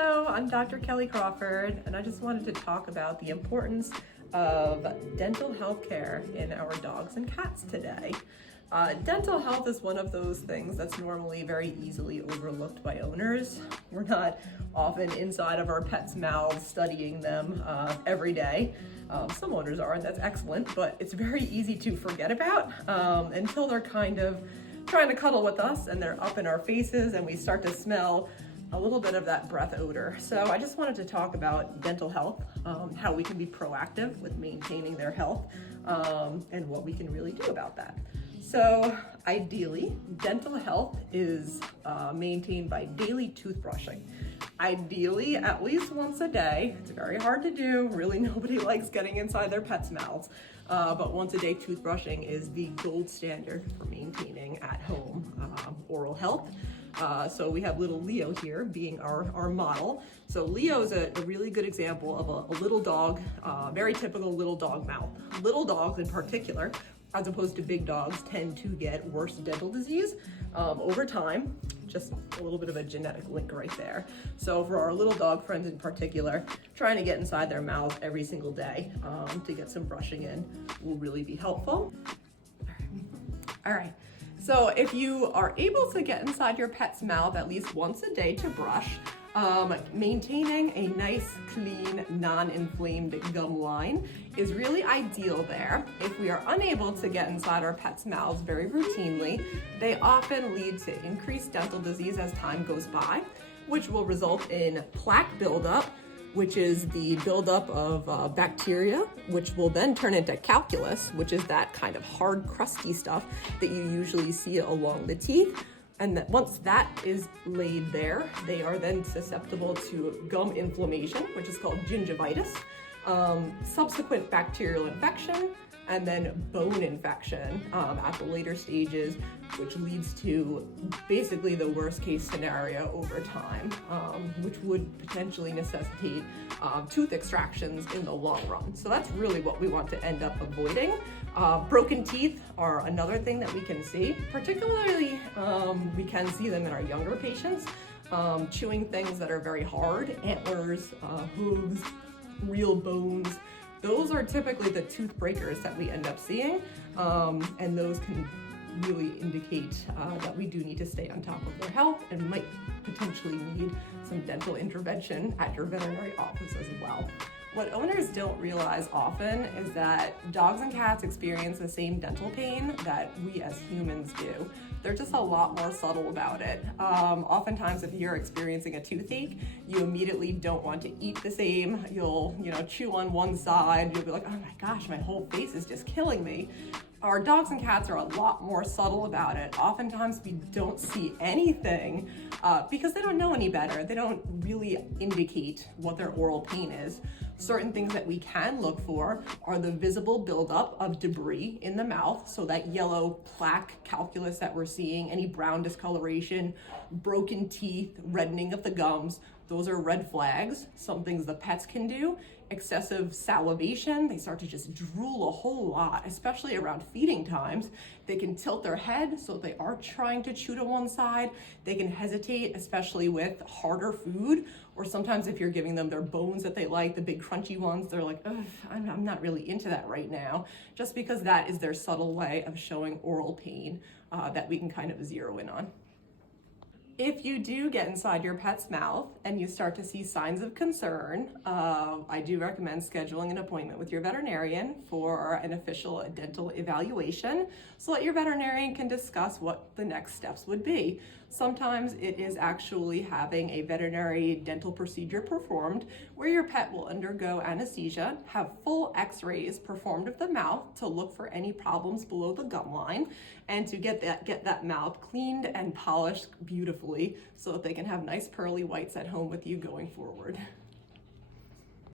Hello, I'm Dr. Kelly Crawford, and I just wanted to talk about the importance of dental health care in our dogs and cats today. Dental health is one of those things that's normally very easily overlooked by owners. We're not often inside of our pets' mouths studying them every day. Some owners are, and that's excellent, but it's very easy to forget about until they're kind of trying to cuddle with us and they're up in our faces and we start to smell a little bit of that breath odor. So I just wanted to talk about dental health, how we can be proactive with maintaining their health, and what we can really do about that. So ideally, dental health is maintained by daily toothbrushing. Ideally, at least once a day. It's very hard to do. Really, nobody likes getting inside their pets' mouths. But once a day toothbrushing is the gold standard for maintaining at home oral health. So we have little Leo here being our model. So Leo is a really good example of a little dog, very typical little dog mouth. Little dogs in particular, as opposed to big dogs, tend to get worse dental disease over time. Just a little bit of a genetic link right there. So for our little dog friends in particular, trying to get inside their mouths every single day to get some brushing in will really be helpful. All right. So if you are able to get inside your pet's mouth at least once a day to brush, maintaining a nice, clean, non-inflamed gum line is really ideal there. If we are unable to get inside our pets' mouths very routinely, they often lead to increased dental disease as time goes by, which will result in plaque buildup, which is the buildup of bacteria, which will then turn into calculus, which is that kind of hard, crusty stuff that you usually see along the teeth. And that once that is laid there, they are then susceptible to gum inflammation, which is called gingivitis, subsequent bacterial infection, and then bone infection at the later stages, which leads to basically the worst case scenario over time, which would potentially necessitate tooth extractions in the long run. So that's really what we want to end up avoiding. Broken teeth are another thing that we can see. Particularly, we can see them in our younger patients, chewing things that are very hard, antlers, hooves, real bones. Those are typically the tooth breakers that we end up seeing, and those can really indicate that we do need to stay on top of their health and might potentially need some dental intervention at your veterinary office as well. What owners don't realize often is that dogs and cats experience the same dental pain that we as humans do. They're just a lot more subtle about it. Oftentimes, if you're experiencing a toothache, you immediately don't want to eat the same. You'll, chew on one side. You'll be like, oh my gosh, my whole face is just killing me. Our dogs and cats are a lot more subtle about it. Oftentimes, we don't see anything because they don't know any better. They don't really indicate what their oral pain is. Certain things that we can look for are the visible buildup of debris in the mouth, so that yellow plaque calculus that we're seeing, any brown discoloration, broken teeth, reddening of the gums, those are red flags. Some things the pets can do. Excessive salivation, they start to just drool a whole lot, especially around feeding times. They can tilt their head, so if they are trying to chew to one side, they can hesitate, especially with harder food, or sometimes if you're giving them their bones that they like, the big crunchy ones, they're like, ugh, I'm not really into that right now, just because that is their subtle way of showing oral pain that we can kind of zero in on. If you do get inside your pet's mouth and you start to see signs of concern, I do recommend scheduling an appointment with your veterinarian for an official dental evaluation so that your veterinarian can discuss what the next steps would be. Sometimes it is actually having a veterinary dental procedure performed where your pet will undergo anesthesia, have full x-rays performed of the mouth to look for any problems below the gum line, and to get that mouth cleaned and polished beautifully so that they can have nice pearly whites at home with you going forward.